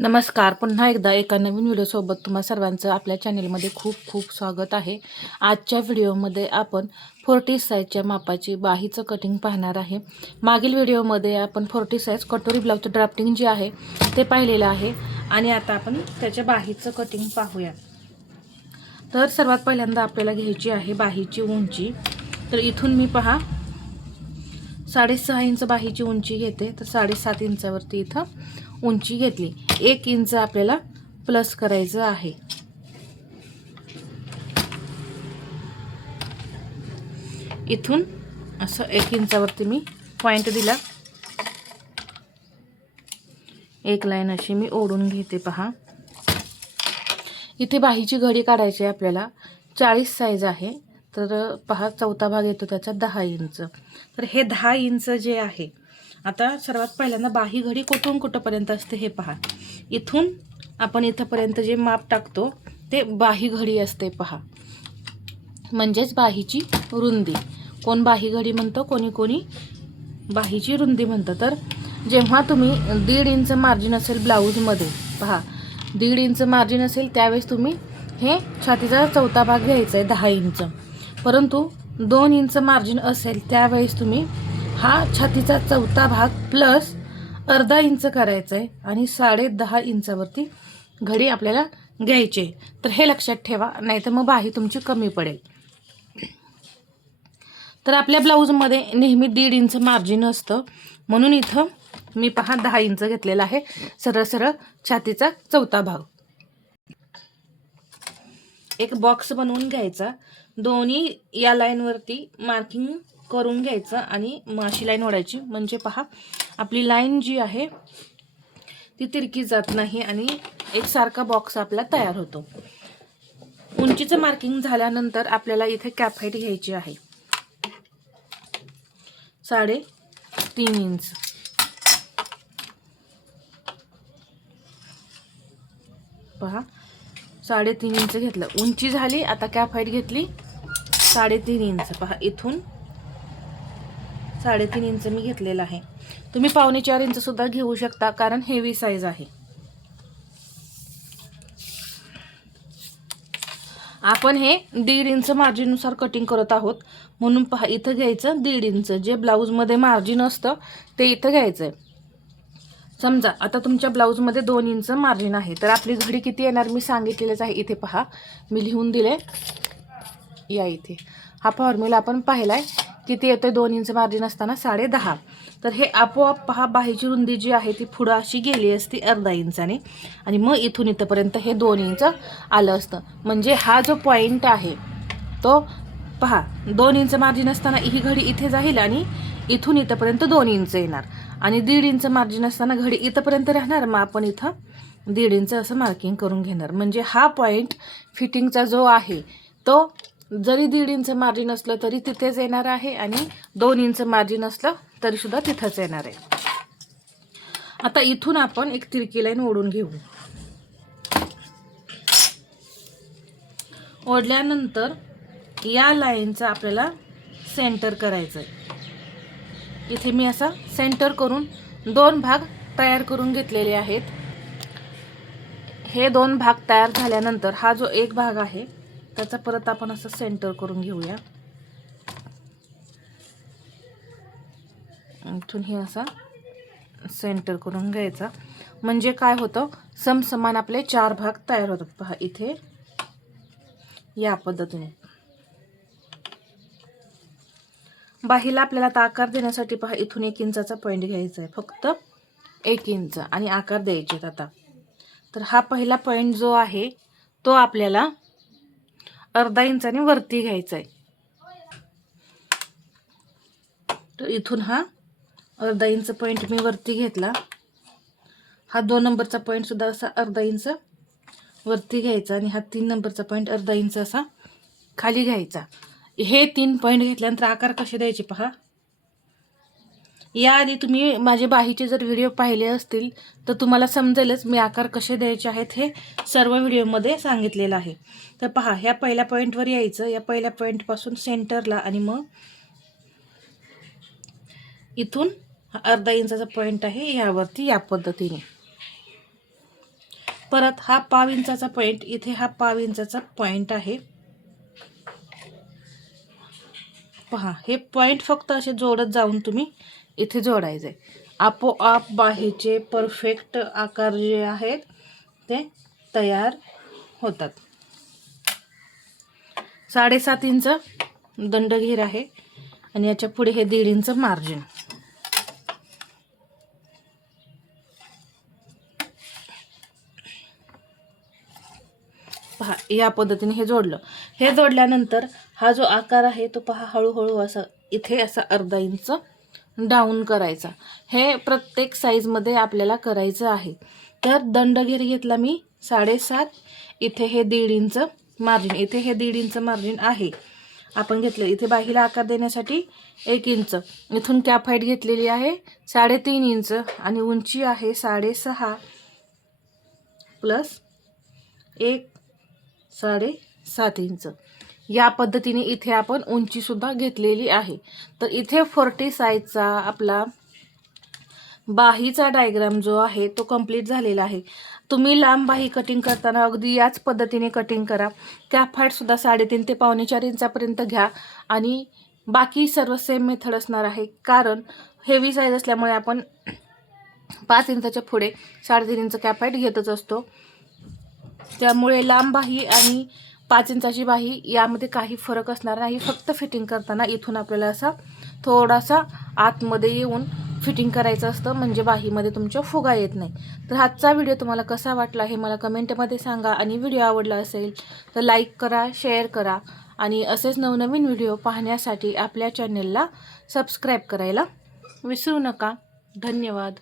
नमस्कार. पुन्हा एकदा एका नवीन व्हिडिओसोबत तुम्हा सर्वांचं आपल्या चॅनलमध्ये खूप खूप स्वागत आहे. आजच्या व्हिडिओमध्ये आपण 40 साईजच्या मापाची बाहीचं कटिंग पाहणार आहे. मागील व्हिडिओमध्ये आपण 40 साईज कटोरी ब्लाऊजचं ड्राफ्टिंग जे आहे ते पाहिलेलं आहे आणि आता आपण त्याच्या बाहीचं कटिंग पाहूया. तर सर्वात पहिल्यांदा आपल्याला घ्यायची आहे बाहीची उंची. तर इथून मी पहा 6.5 इंच बाहीची उंची घेते. तर 7.5 इंचावरती इथं उंची घेतली. 1 इंच आपल्याला प्लस करायचं आहे. इथून असं 1 इंचावरती मी पॉइंट दिला. एक लाईन अशी मी ओढून घेते. पहा इथे बाहीची घडी काढायची आहे आपल्याला. 40 साईज आहे. तर पहा चौथा भाग येतो त्याचा 10 इंच. तर हे 10 इंच जे आहे, आता सर्वात पहिल्यांदा बाही घडी कुठून कुठंपर्यंत असते हे पहा. इथून आपण इथंपर्यंत जे माप टाकतो ते बाही घडी असते पहा, म्हणजेच बाहीची रुंदी. कोण बाही घडी म्हणतं, कोणी कोणी बाहीची रुंदी म्हणतं. तर जेव्हा तुम्ही 1.5 इंच मार्जिन असेल ब्लाऊजमध्ये, पहा 1.5 इंच मार्जिन असेल त्यावेळेस तुम्ही हे छातीचा चौथा भाग घ्यायचा आहे 10 इंच. परंतु 2 इंच मार्जिन असेल त्यावेळेस तुम्ही हा छातीचा चौथा भाग प्लस अर्धा इंच करायचा आहे आणि 10.5 इंचावरती घडी आपल्याला घ्यायची. तर हे लक्षात ठेवा, नाहीतर मग बाही तुमची कमी पडेल. तर आपल्या ब्लाऊजमध्ये नेहमी 1.5 इंच मार्जिन असतं, म्हणून इथं मी पहा 10 इंच घेतलेला आहे. सरळ सरळ छातीचा चौथा भाग. एक बॉक्स बनवून घ्यायचा. दोन्ही या लाईनवरती मार्किंग करून घ्यायचं आणि अशी लाईन ओढायची. म्हणजे पहा आपली लाईन जी आहे ती तिरकी जात नाही आणि एकसारखा बॉक्स आपला तयार होतो. उंचीचं मार्किंग झाल्यानंतर आपल्याला इथे कॅप हाईट घ्यायची आहे 3.5 इंच. पहा 3.5 इंच घेतलं. उंची झाली. आता कॅप हाईट घेतली 3.5 इंच. पहा इथून 3.5 इंच मी घेतलेला आहे. तुम्ही 4.25 इंच सुद्धा घेऊ शकता, कारण हेवी साईज आहे. आपण हे 1.5 इंच मार्जिननुसार कटिंग करत आहोत, म्हणून पहा इथं घ्यायचं 1.5 इंच. जे ब्लाऊजमध्ये मार्जिन असतं ते इथं घ्यायचं. समजा आता तुमच्या ब्लाऊजमध्ये 2 इंच मार्जिन आहे, तर आपली घडी किती येणार मी सांगितलेलंच आहे. इथे पहा मी लिहून दिले या इथे. हा फॉर्म्युला आपण पाहिलाय. किती येतोय 2 इंच मार्जिन असताना 10.5. तर हे आपोआप पहा बाहीची रुंदी जी आहे ती पुढं अशी गेली असती अर्धा इंचाने आणि मग इथून इथंपर्यंत हे 2 इंच आलं असतं. म्हणजे हा जो पॉईंट आहे तो पहा 2 इंच मार्जिन असताना ही घडी इथे जाईल आणि इथून इथंपर्यंत 2 इंच येणार आणि 1.5 इंच मार्जिन असताना घडी इथंपर्यंत राहणार. मग आपण इथं 1.5 इंच असं मार्किंग करून घेणार. म्हणजे हा पॉईंट फिटिंगचा जो आहे तो जरी 1.5 इंच मार्जिन असलं तरी तिथेच येणार आहे आणि 2 इंच मार्जिन असलं तरी सुद्धा तिथंच येणार आहे. आता इथून आपण एक तिरकी लाईन ओढून घेऊ. ओढल्यानंतर या लाईनचा आपल्याला सेंटर करायचं आहे. इथे मी असा सेंटर करून 2 भाग तयार करून घेतलेले आहेत. हे 2 भाग तयार झाल्यानंतर हा जो एक भाग आहे त्याचा परत आपण असं सेंटर करून घेऊया. इथून हे असा सेंटर करून घ्यायचा. म्हणजे काय होतं, समसमान आपले 4 भाग तयार होतात. पहा इथे या पद्धतीने. बाहीला आपल्याला आता आकार देण्यासाठी पहा इथून 1 इंचाचा पॉईंट घ्यायचा आहे. फक्त 1 इंच आणि आकार द्यायचे. आता तर हा पहिला पॉईंट जो आहे तो आपल्याला अर्धा इंचाने वरती घ्यायचा आहे. तर इथून हा अर्धा इंच पॉईंट मी वरती घेतला. हा 2 नंबरचा पॉईंट सुद्धा असा अर्धा इंच वरती घ्यायचा आणि हा 3 नंबरचा पॉईंट अर्धा इंच असा खाली घ्यायचा. हे 3 पॉईंट घेतल्यानंतर आकार कसे द्यायचे पहा. याआधी तुम्ही माझे बाहीचे जर व्हिडिओ पाहिले असतील तर तुम्हाला समजेलच मी आकार कसे द्यायचे आहेत हे सर्व व्हिडिओमध्ये सांगितलेलं आहे. तर पहा ह्या पहिल्या पॉईंटवर यायचं. या पहिल्या पॉईंटपासून सेंटरला आणि मग इथून अर्धा इंचाचा पॉईंट आहे यावरती या पद्धतीने परत हा 1/2 इंचाचा पॉईंट, इथे हा 1/2 इंचाचा पॉईंट आहे पहा. हे पॉईंट फक्त असे जोडत जाऊन तुम्ही इथे जोडायचे आहे. आपोआप बाहीचे परफेक्ट आकार जे आहेत ते तयार होतात. 7.5 इंच दंडघेर आहे आणि याच्या पुढे हे 1.5 इंच मार्जिन. पहा या पद्धतीने हे जोडलं. हे जोडल्यानंतर हा जो आकार आहे तो पहा हळूहळू असं इथे असं 1/2 इंच डाऊन करायचा. हे प्रत्येक साईजमध्ये आपल्याला करायचं आहे. तर दंडघेर घेतला मी 7.5, इथे हे 1.5 इंच मार्जिन, इथे हे 1.5 इंच मार्जिन आहे आपण घेतलं. इथे बाहीला आकार देण्यासाठी 1 इंच, इथून कॅप हाईट घेतलेली आहे 3.5 इंच आणि उंची आहे 6.5 प्लस 1 7.5 इंच. या पद्धतीने इथे आपण उंची सुद्धा घेतलेली आहे. तर इथे 40 साईजचा आपला बाहीचा डायग्राम जो आहे तो कंप्लीट झालेला आहे. तुम्ही लांब बाही कटिंग करताना अगदी याच पद्धतीने कटिंग करा. कॅप हाईट सुद्धा 3.5 ते 3.25 इंचापर्यंत घ्या आणि बाकी सर्व सेम मेथड असणार आहे. कारण हेवी साईज असल्यामुळे आपण 5 इंचाच्या पुढे 3.5 इंच कॅप हाईट घेतच असतो. त्यामुळे लांब बाही आणि 5 इंचाची बाही यामध्ये काही फरक असणार नाही. फक्त फिटिंग करताना इथून आपल्याला असा थोडासा आतमध्ये येऊन फिटिंग करायचं असतं, म्हणजे बाहीमध्ये तुमच्या फुगा येत नाही. तर आजचा व्हिडिओ तुम्हाला कसा वाटला हे मला कमेंटमध्ये सांगा आणि व्हिडिओ आवडला असेल तर लाईक करा, शेअर करा आणि असेच नवनवीन व्हिडिओ पाहण्यासाठी आपल्या चॅनलला सबस्क्राईब करायला विसरू नका. धन्यवाद.